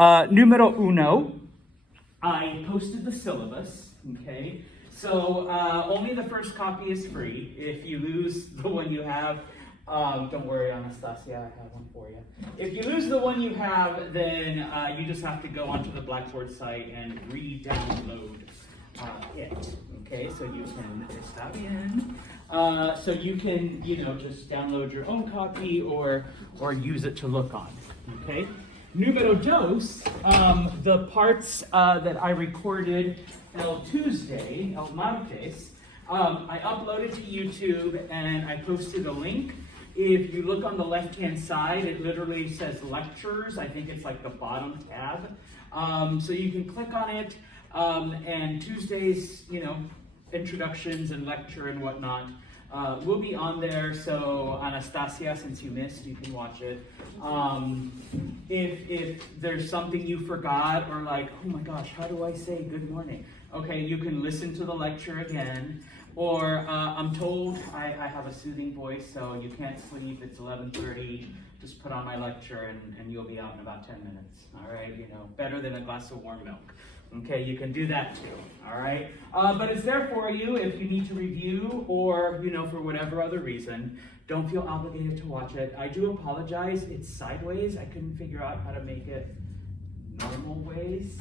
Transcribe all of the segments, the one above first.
Numero uno, I posted the syllabus, okay? So only the first copy is free. If you lose the one you have, don't worry, Anastasia, I have one for you. If you lose the one you have, then you just have to go onto the Blackboard site and re-download it. Okay, so you can, está bien. So you can, just download your own copy or use it to look on. Okay. Numero dos, the parts that I recorded el Tuesday, el martes, I uploaded to YouTube and I posted a link. If you look on the left-hand side, it literally says lectures. I think it's like the bottom tab. So you can click on it, and Tuesday's, introductions and lecture and whatnot will be on there. So Anastasia, since you missed, you can watch it. If there's something you forgot or like, oh my gosh, how do I say good morning? Okay, you can listen to the lecture again. Or I'm told I have a soothing voice, so you can't sleep. It's 11:30. Just put on my lecture and you'll be out in about 10 minutes. All right, better than a glass of warm milk. Okay, you can do that too. All right, but it's there for you if you need to review or for whatever other reason. Don't feel obligated to watch it. I do apologize. It's sideways. I couldn't figure out how to make it normal ways.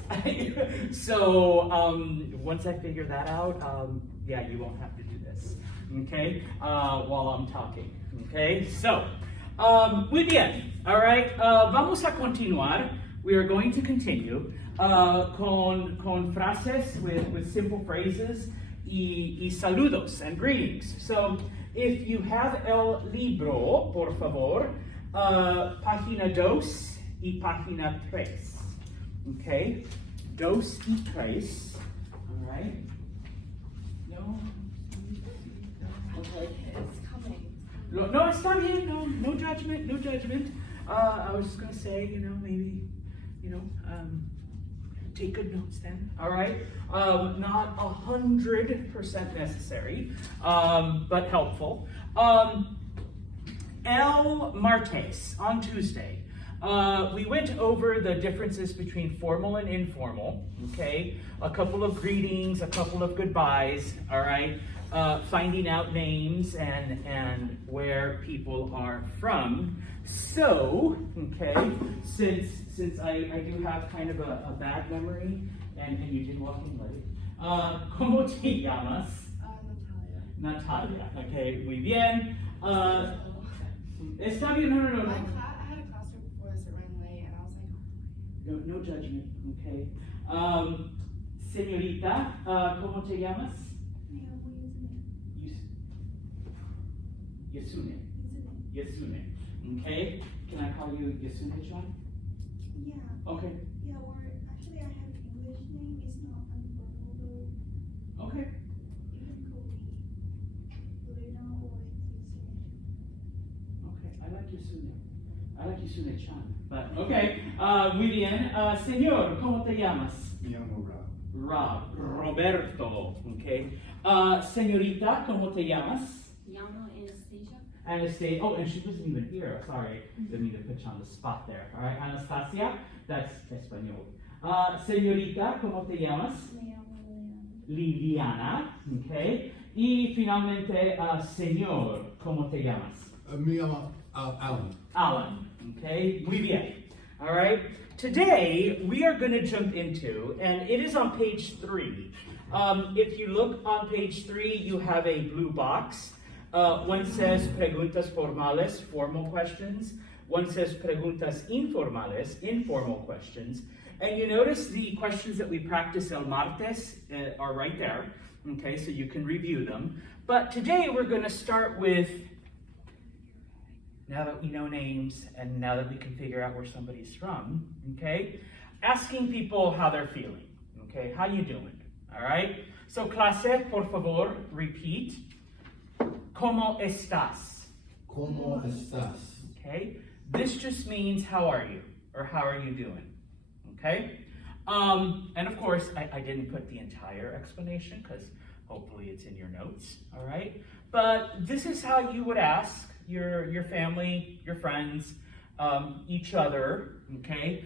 So once I figure that out, yeah, you won't have to do this, okay, while I'm talking, okay? So, muy bien, all right, vamos a continuar. We are going to continue con frases, with simple phrases y saludos and greetings. So, if you have el libro, por favor, página 2 y página 3. Okay, dos y tres. All right. No. Okay. It's coming. No, it's not here. No judgment. No judgment. I was just gonna say, maybe, take good notes then. All right. Not 100% necessary, but helpful. El martes, on Tuesday. We went over the differences between formal and informal, okay? A couple of greetings, a couple of goodbyes, all right? Finding out names and where people are from. So, okay, since I do have kind of a bad memory, and you did walk in late, ¿cómo te llamas? Natalia. Okay, muy bien. Está bien, no. No judgment, okay. Señorita, ¿cómo te llamas? Yasune. Yasune. Okay. Can I call you Yasune-chan? Yeah. Okay. Yeah, or actually I have an English name. It's not unformal. Okay. You can call me Luna or Yasune. Okay, I like Yasune. I like Yasune-chan. But okay. Muy bien. Señor, ¿cómo te llamas? Me llamo Rob. Roberto. Okay. Señorita, ¿cómo te llamas? Llamo Anastasia. Anastasia. Oh, and she wasn't even here. Sorry, didn't mean to put you on the spot there. All right, Anastasia. That's español. Señorita, ¿cómo te llamas? Me llamo Liliana. Okay. Y finalmente, señor, ¿cómo te llamas? Me llamo Alan. Alan. Okay, muy bien. All right. Today we are going to jump into, and it is on page 3. If you look on page 3, you have a blue box. One says preguntas formales, formal questions. One says preguntas informales, informal questions. And you notice the questions that we practiced el martes are right there. Okay, so you can review them. But today we're going to start with, now that we know names and now that we can figure out where somebody's from, okay, asking people how they're feeling, okay, how you doing, all right? So clase, por favor, repeat. ¿Cómo estás? ¿Cómo estás? Okay, this just means how are you, or how are you doing, okay? And of course, I didn't put the entire explanation because hopefully it's in your notes, all right? But this is how you would ask your family, your friends, each other, okay?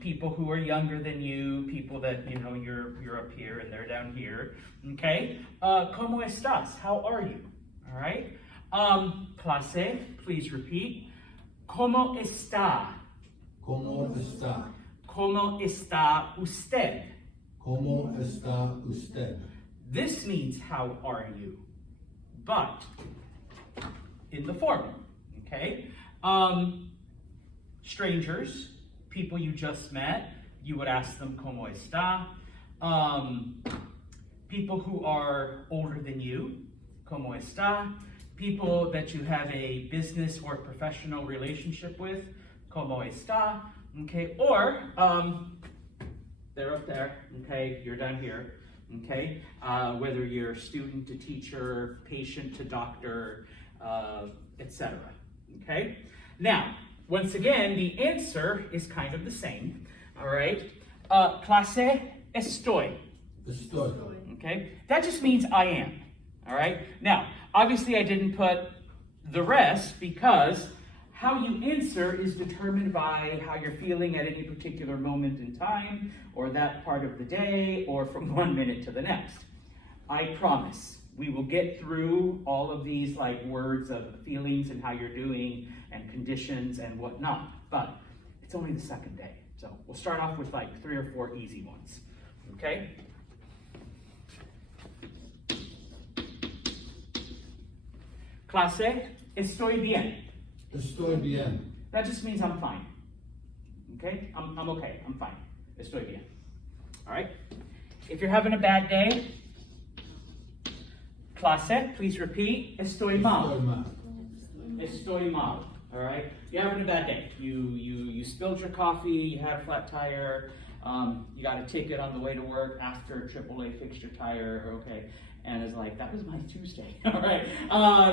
people who are younger than you, people that, you know, you're up here and they're down here, okay? ¿Cómo estás? How are you? All right? Clase, please repeat. ¿Cómo está? ¿Cómo está? ¿Cómo está usted? ¿Cómo está usted? This means how are you, but in the formal, okay? Strangers, people you just met, you would ask them ¿Cómo está? People who are older than you, ¿Cómo está? People that you have a business or professional relationship with, ¿Cómo está? Okay, or they're up there, okay, you're down here, okay? Whether you're student to teacher, patient to doctor, etc. Okay? Now, once again, the answer is kind of the same, all right? Clase estoy, Estoy. okay? That just means I am, all right? Now, obviously I didn't put the rest because how you answer is determined by how you're feeling at any particular moment in time, or that part of the day, or from 1 minute to the next. I promise we will get through all of these like words of feelings and how you're doing and conditions and whatnot, but it's only the second day. So we'll start off with like 3 or 4 easy ones, okay? Clase, estoy bien. Estoy bien. That just means I'm fine. Okay? I'm okay. I'm fine. Estoy bien. All right? If you're having a bad day, clase, please repeat. Estoy mal. Estoy mal. Estoy mal. All right? You're having a bad day. You spilled your coffee. You had a flat tire. You got a ticket on the way to work after AAA fixed your tire. Okay? And it's like, that was my Tuesday. All right.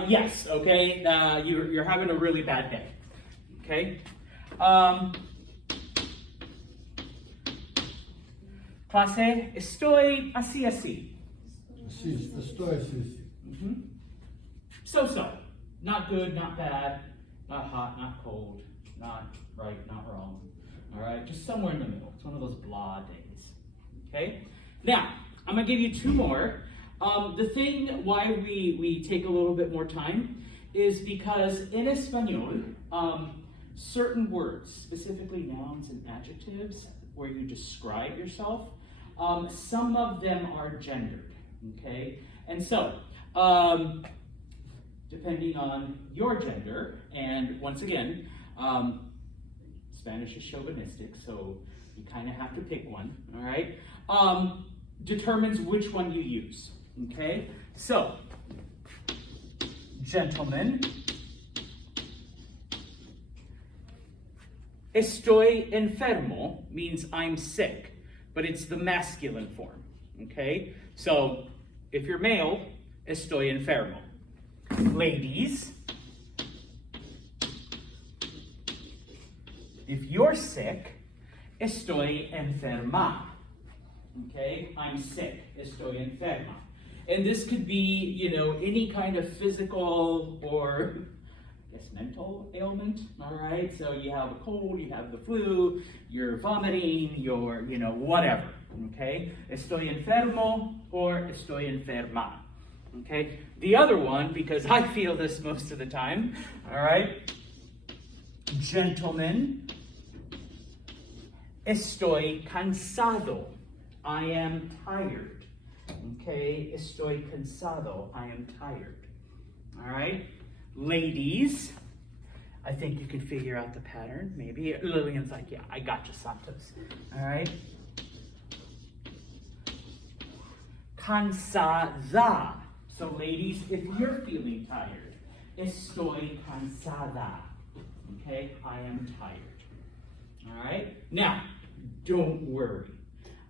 Yes. Okay. You're having a really bad day. Okay. Clase, estoy así así. Sí, estoy así. Mm-hmm. So. Not good, not bad, not hot, not cold, not right, not wrong. All right. Just somewhere in the middle. It's one of those blah days. Okay. Now, I'm gonna give you 2 more. The thing why we take a little bit more time is because in Espanol, certain words, specifically nouns and adjectives, where you describe yourself, some of them are gendered, okay? And so, depending on your gender, and once again, Spanish is chauvinistic, so you kind of have to pick one, all right? Determines which one you use. Okay, so, gentlemen, estoy enfermo means I'm sick, but it's the masculine form, okay? So, if you're male, estoy enfermo. Ladies, if you're sick, estoy enferma, okay? I'm sick, estoy enferma. And this could be, you know, any kind of physical or, I guess, mental ailment, all right? So you have a cold, you have the flu, you're vomiting, you're, you know, whatever, okay? Estoy enfermo or estoy enferma, okay? The other one, because I feel this most of the time, all right? Gentlemen, estoy cansado. I am tired. Okay, estoy cansado. I am tired. All right, ladies, I think you can figure out the pattern. Maybe Lillian's like, yeah, I got you, Santos. All right. Cansada. So, ladies, if you're feeling tired, estoy cansada. Okay, I am tired. All right. Now, don't worry.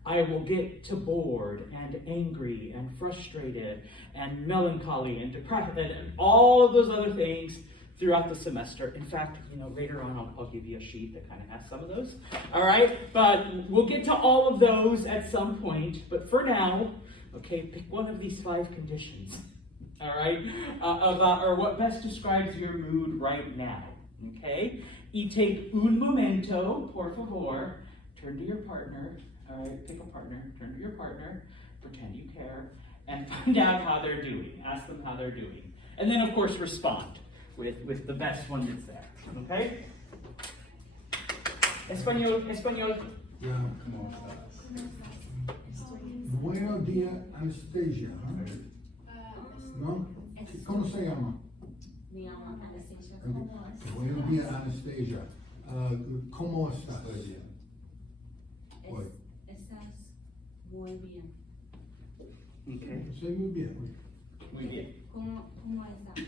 I will get to bored and angry and frustrated and melancholy and depressed and all of those other things throughout the semester. In fact, you know, later on I'll give you a sheet that kind of has some of those. All right, but we'll get to all of those at some point. But for now, okay, pick one of these 5 conditions. All right, about or what best describes your mood right now. Okay, Y take un momento, por favor, turn to your partner, all right, pick a partner, turn to your partner, pretend you care, and find out how they're doing. Ask them how they're doing. And then, of course, respond with the best one that's there, okay? Español, español. Yeah. Buenos días, Anastasia. ¿No? ¿Cómo se llama? Me llamo Anastasia. Okay. Buenos días, Anastasia. ¿Cómo estás? Hoy. Estás muy bien. Okay. Estoy muy bien. Muy bien. ¿Cómo estás?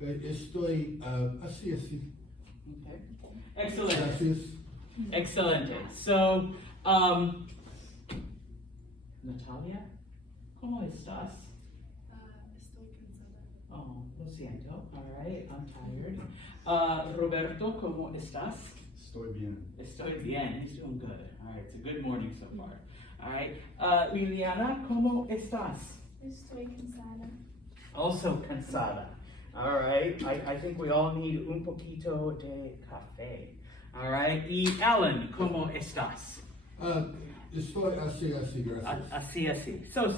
Estoy así. Okay. Excellent. Gracias. Excelente. So, Natalia, ¿cómo estás? Estoy cansada. Oh, lo siento. All right, I'm tired. Roberto, ¿cómo estás? Estoy bien. Estoy bien. He's doing good. All right, it's a good morning so far. All right. Liliana, ¿cómo estás? Estoy cansada. Also cansada. All right. I think we all need un poquito de café. All right. Y Alan, ¿cómo estás? Estoy así, gracias. Así, así. So.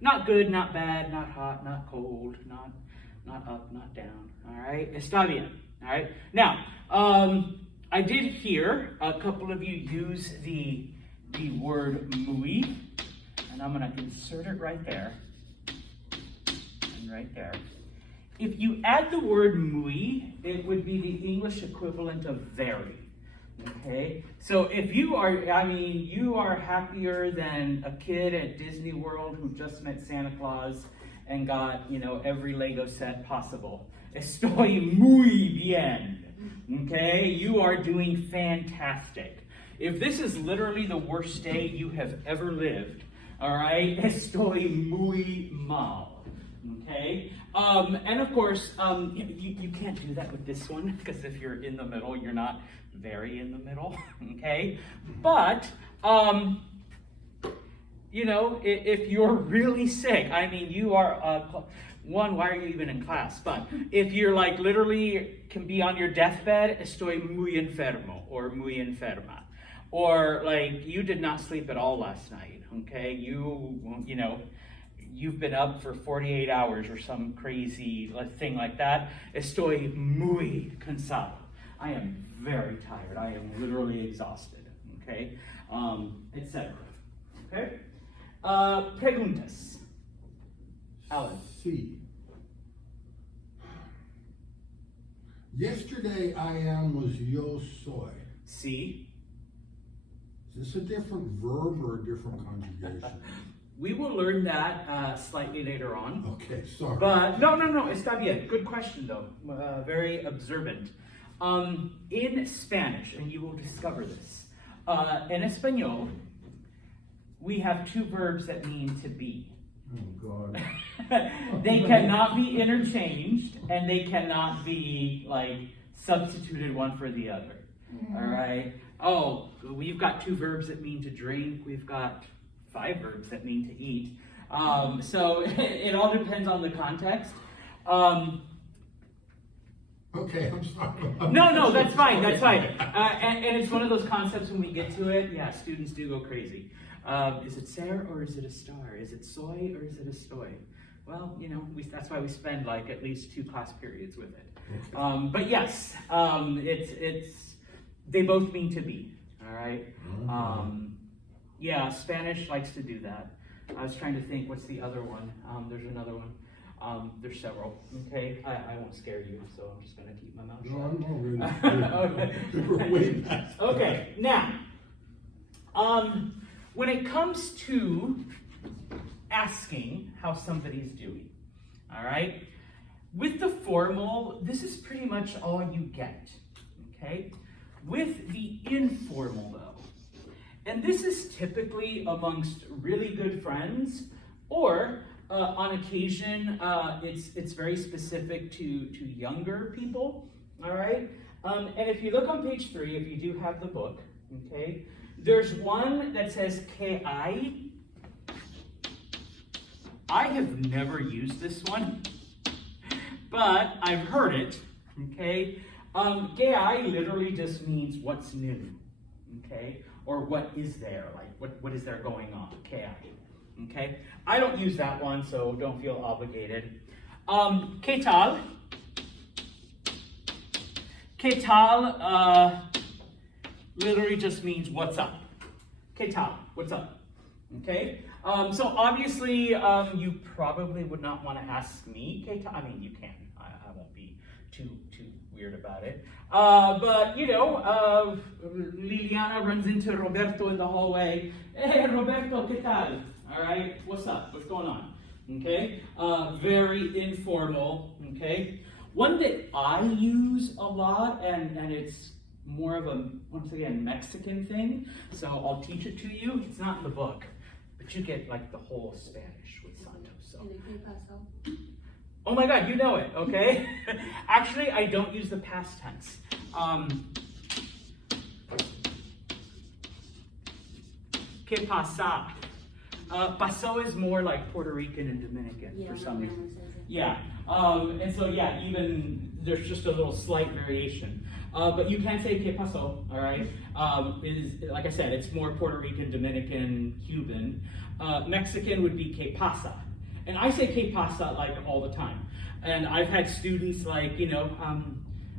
Not good, not bad, not hot, not cold, not up, not down. All right. Está bien. All right. Now, I did hear a couple of you use the word muy, and I'm going to insert it right there and right there. If you add the word muy, it would be the English equivalent of very. Okay, so if you are, you are happier than a kid at Disney World who just met Santa Claus and got, every Lego set possible. Estoy muy bien. Okay, you are doing fantastic. If this is literally the worst day you have ever lived, all right, estoy muy mal. Okay, and of course, you can't do that with this one because if you're in the middle, you're not very in the middle. Okay, but if you're really sick, you are one. Why are you even in class? But if you're like literally can be on your deathbed, estoy muy enfermo or muy enferma, or like you did not sleep at all last night. Okay, you've been up for 48 hours or some crazy thing like that. Estoy muy cansado. I am very tired. I am literally exhausted. Okay, etc. Okay. Preguntas. Alan. Sí. Yesterday I am was yo soy. Sí. Is this a different verb or a different conjugation? We will learn that slightly later on. Okay, sorry. But no, está bien. Good question though. Very observant. In Spanish, and you will discover this, en español, we have two verbs that mean to be. Oh, God. They cannot be interchanged, and they cannot be substituted one for the other. All right. Oh, we've got two verbs that mean to drink. We've got 5 verbs that mean to eat. So it all depends on the context. Okay, I'm sorry. No, that's fine. That's fine. And it's one of those concepts when we get to it, yeah, students do go crazy. Is it ser or is it a star? Is it soy or is it a stoy? Well, that's why we spend at least 2 class periods with it. But yes, they both mean to be. All right. Yeah, Spanish likes to do that. I was trying to think, what's the other one? There's another one. There's several. Okay, I won't scare you, so I'm just going to keep my mouth shut. No, I'm already. We're way past. Okay, now, when it comes to asking how somebody's doing, all right, with the formal, this is pretty much all you get. Okay, with the informal though. And this is typically amongst really good friends, or on occasion, it's very specific to younger people, all right? And if you look on page 3, if you do have the book, okay, there's one that says que hay. I have never used this one, but I've heard it, okay? Que hay literally just means what's new, okay? Or what is there, like what is there going on, que hay, okay? I don't use that one, so don't feel obligated. Que tal? Que tal literally just means what's up. Que tal, what's up, okay? So obviously, you probably would not want to ask me, que tal? I mean, you can, I won't be too weird about it. But, you know, Liliana runs into Roberto in the hallway. Hey, Roberto, ¿qué tal? All right, what's up? What's going on? Okay, very informal, okay? One that I use a lot, and it's more of a, once again, Mexican thing, so I'll teach it to you. It's not in the book, but you get like the whole Spanish with Santos. So. Oh my God, you know it, okay? Actually, I don't use the past tense. Que pasa? Paso is more like Puerto Rican and Dominican for some reason. Yeah, and so yeah, even there's just a little slight variation. But you can say que pasó, all right? Like I said, it's more Puerto Rican, Dominican, Cuban. Mexican would be que pasa. And I say que pasa like all the time. And I've had students like, you know,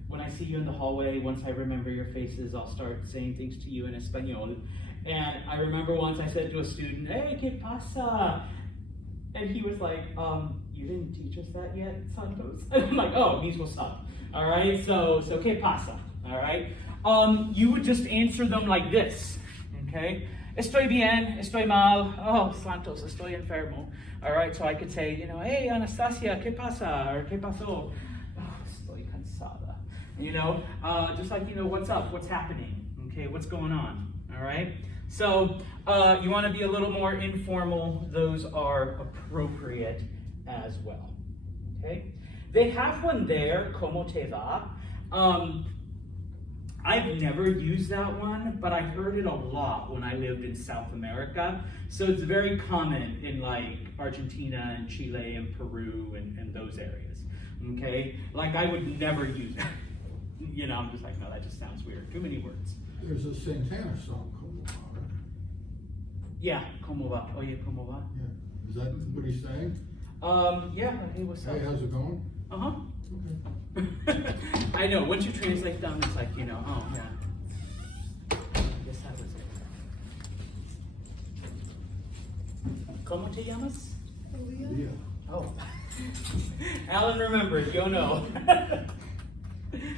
when I see you in the hallway, once I remember your faces, I'll start saying things to you in Espanol. And I remember once I said to a student, hey, que pasa? And he was like, you didn't teach us that yet, Santos? And I'm like, oh, it means what's up. All right, so que pasa, all right? You would just answer them like this, okay? Estoy bien, estoy mal. Oh, Santos, estoy enfermo. All right, so I could say, you know, hey, Anastasia, ¿qué pasa? Or ¿qué pasó? Oh, estoy cansada. You know, just like, you know, what's up? What's happening? Okay, what's going on? All right? So you want to be a little more informal. Those are appropriate as well. Okay? They have one there, como te va. I've never used that one, but I heard it a lot when I lived in South America. So it's very common in like Argentina and Chile and Peru and those areas. Okay? Like I would never use that. You know, I'm just like, no, that just sounds weird. Too many words. There's a Santana song, Como Va. Yeah, como va? Oye, como va? Yeah. Is that what he's saying? Yeah, hey, what's up? Hey, how's it going? Uh-huh. Okay. I know, once you translate them, it's like, you know, oh, yeah. I guess that was it. ¿Cómo te llamas? Yeah. Oh. Alan remembered, yo no.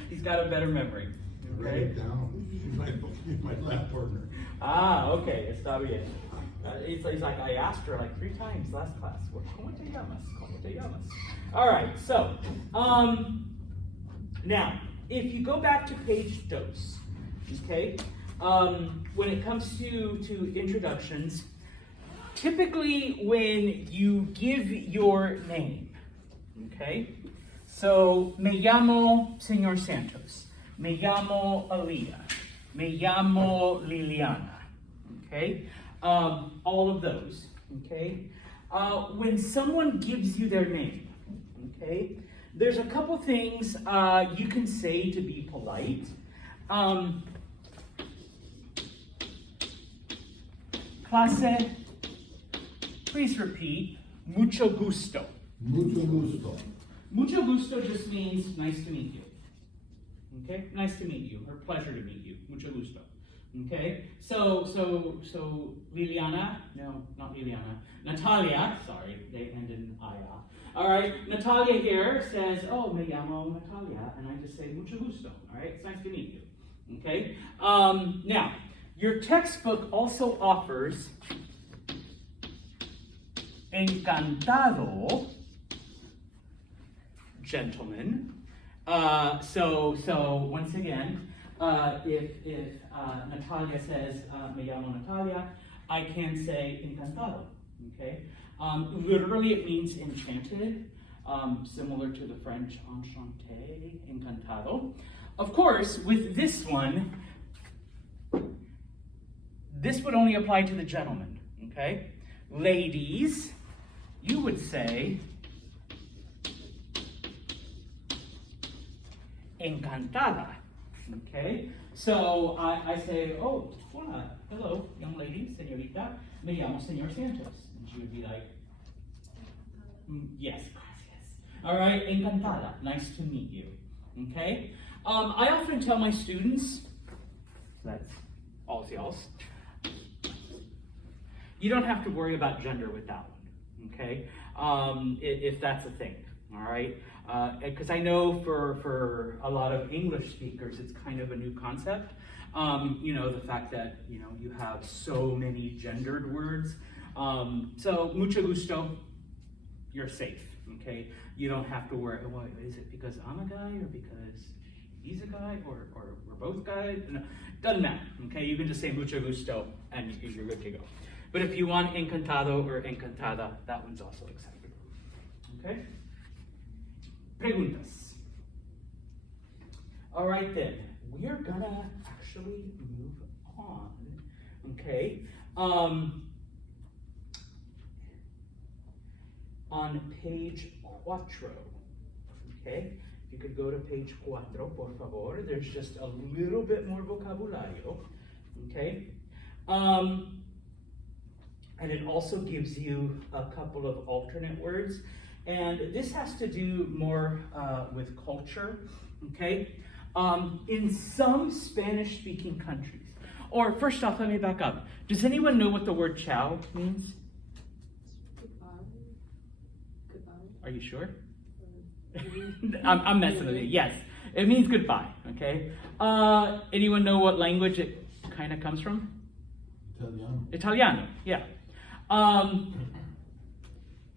He's got a better memory. Write Okay? it down. She's my lab partner. Ah, okay, está bien. He's like, I asked her like 3 times last class. Well, ¿cómo te llamas? ¿Cómo te llamas? All right, so, now, if you go back to page 2, okay, when it comes to introductions, typically when you give your name, okay, so, me llamo Señor Santos, me llamo Aliyah, me llamo Liliana, okay, all of those, okay. When someone gives you their name, okay, there's a couple things you can say to be polite. Clase, please repeat, mucho gusto. Mucho gusto. Mucho gusto just means nice to meet you. Okay, nice to meet you, or pleasure to meet you. Mucho gusto. Okay, so Liliana, no, not Liliana, Natalia, sorry, they end in aya. All right, Natalia here says, oh, me llamo Natalia, and I just say mucho gusto. All right, it's nice to meet you. Okay, now your textbook also offers encantado, gentlemen. So once again, if Natalia says me llamo Natalia, I can say encantado. Okay, literally it means enchanted, similar to the French enchanté, encantado. Of course, with this one, this would only apply to the gentleman. Okay, ladies, you would say encantada. Okay, so I say, oh, hola, hello, young lady, señorita, me llamo Señor Santos. And she would be like, yes, gracias. All right, encantada, nice to meet you. Okay, I often tell my students, that's all y'all's, you don't have to worry about gender with that one, okay, if that's a thing, all right? Because I know for a lot of English speakers, it's kind of a new concept. You know, the fact that, you know, you have so many gendered words. So, mucho gusto, you're safe, okay? You don't have to worry, well, is it because I'm a guy or because he's a guy or we're both guys? No, doesn't matter, okay? You can just say mucho gusto and you're good to go. But if you want encantado or encantada, that one's also acceptable, okay? Preguntas. All right then, we are gonna actually move on, okay? On page 4, okay? If you could go to page 4, por favor. There's just a little bit more vocabulario, okay? And it also gives you a couple of alternate words. And this has to do more with culture, okay? In some Spanish-speaking countries, or first off, let me back up. Does anyone know what the word ciao means? Are you sure? I'm messing with you. Yes, it means goodbye, okay? Anyone know what language it kind of comes from? Italiano. Italiano, yeah.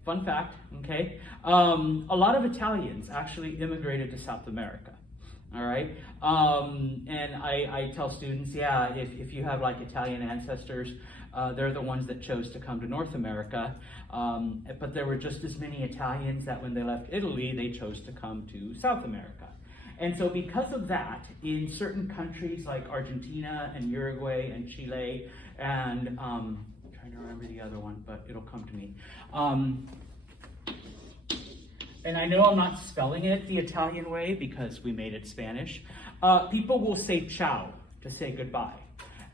Fun fact, okay? A lot of Italians actually immigrated to South America, all right? And I tell students, yeah, if you have like Italian ancestors, they're the ones that chose to come to North America. But there were just as many Italians that when they left Italy, they chose to come to South America. And so because of that, in certain countries like Argentina and Uruguay and Chile and I'm trying to remember the other one, but it'll come to me. And I know I'm not spelling it the Italian way because we made it Spanish. People will say ciao to say goodbye.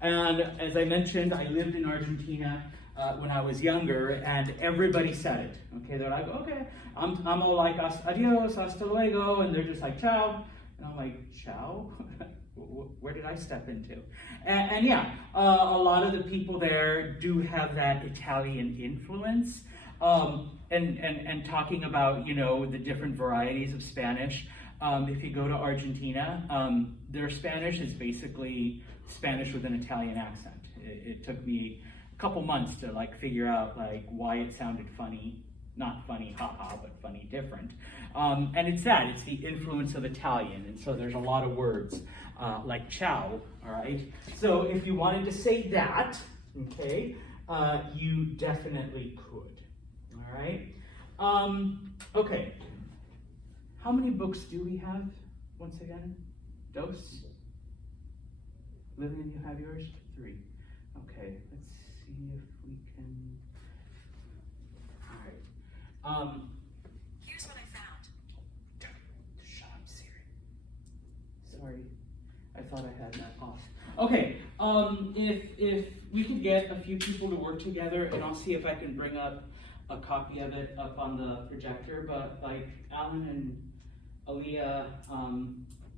And as I mentioned, I lived in Argentina when I was younger, and everybody said it. Okay, they're like, okay, I'm all like, adios, hasta luego, and they're just like, ciao. And I'm like, ciao? Where did I step into? And yeah, a lot of the people there do have that Italian influence. And talking about, you know, the different varieties of Spanish. If you go to Argentina, their Spanish is basically Spanish with an Italian accent. It took me a couple months to like figure out like why it sounded funny, not funny, haha, but funny different. And it's that, it's the influence of Italian. And so there's a lot of words like ciao, all right? So if you wanted to say that, okay, you definitely could, all right? Okay, how many books do we have, once again? Dos? Lillian, you have yours? 3. Okay, let's see if we can, all right. Here's what I found. Shut up, Siri. Sorry, I thought I had that off. Okay, if we could get a few people to work together, and I'll see if I can bring up a copy of it up on the projector, but like Alan and Aaliyah,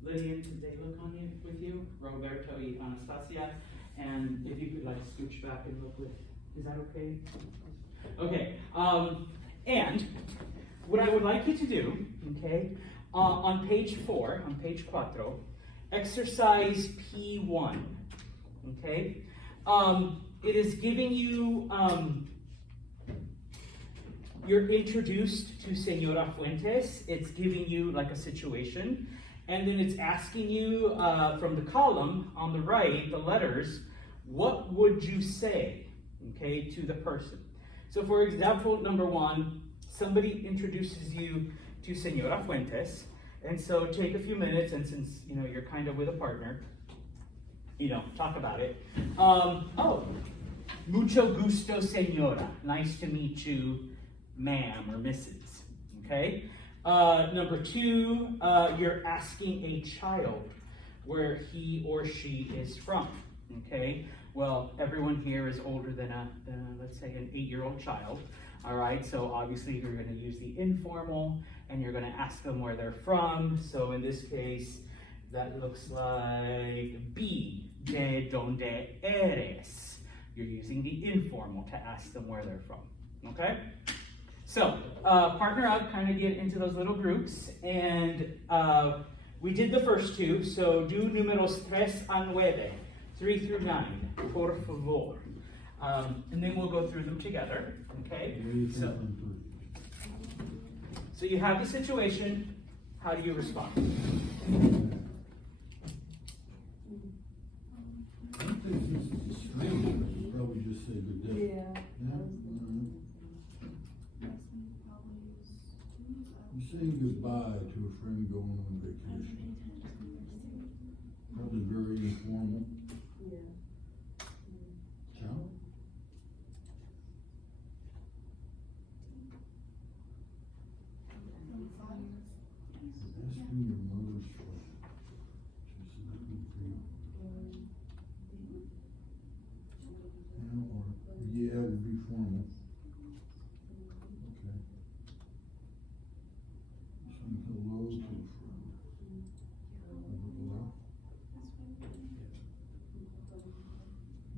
Lillian, did they look on it with you? Roberto y Anastasia, and if you could like scooch back and look with, is that okay? Okay, and what I would like you to do, okay, on page 4, on page 4, exercise P1, okay? It is giving you, you're introduced to Senora Fuentes. It's giving you like a situation, and then it's asking you from the column on the right, the letters, what would you say, okay, to the person? So for example, number 1, somebody introduces you to Senora Fuentes, and so take a few minutes, and since, you know, you're kind of with a partner, you know, talk about it. Oh, mucho gusto, Senora. Nice to meet you, ma'am or Mrs., okay? Number 2, you're asking a child where he or she is from. Okay, well, everyone here is older than a let's say an 8-year-old child. All right, so obviously you're going to use the informal and you're going to ask them where they're from. So in this case, that looks like B, de donde eres. You're using the informal to ask them where they're from. Okay? So, partner up, kind of get into those little groups, and we did the first 2, so do números 3 a 9, 3 through 9, por favor. And then we'll go through them together, okay? So you have the situation, how do you respond? I think this is the same, probably just say good day. Yes, we probably use. You're saying goodbye to a friend going on vacation. Probably very informal. Ciao. Asking your mother's friend. She's looking for you. Or, yeah, would be formal. Okay. Saying hello to a friend. Hello?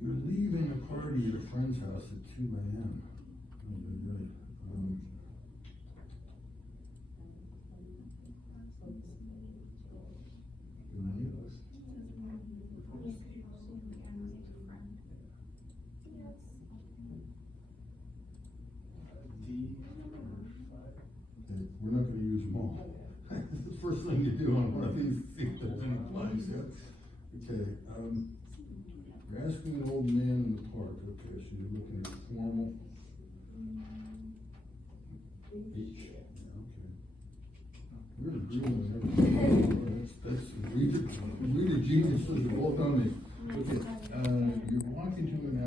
You're leaving a party at a friend's house at 2 a.m. Good night. Okay, we're not gonna use them all. The first thing you do on one of these, see if there's any flags yet. Okay, you're asking an old man in the park, okay, so you're looking at formal. H, yeah, okay. We're agreeing on everything. That's reader geniuses have all done it. Okay, you're walking to an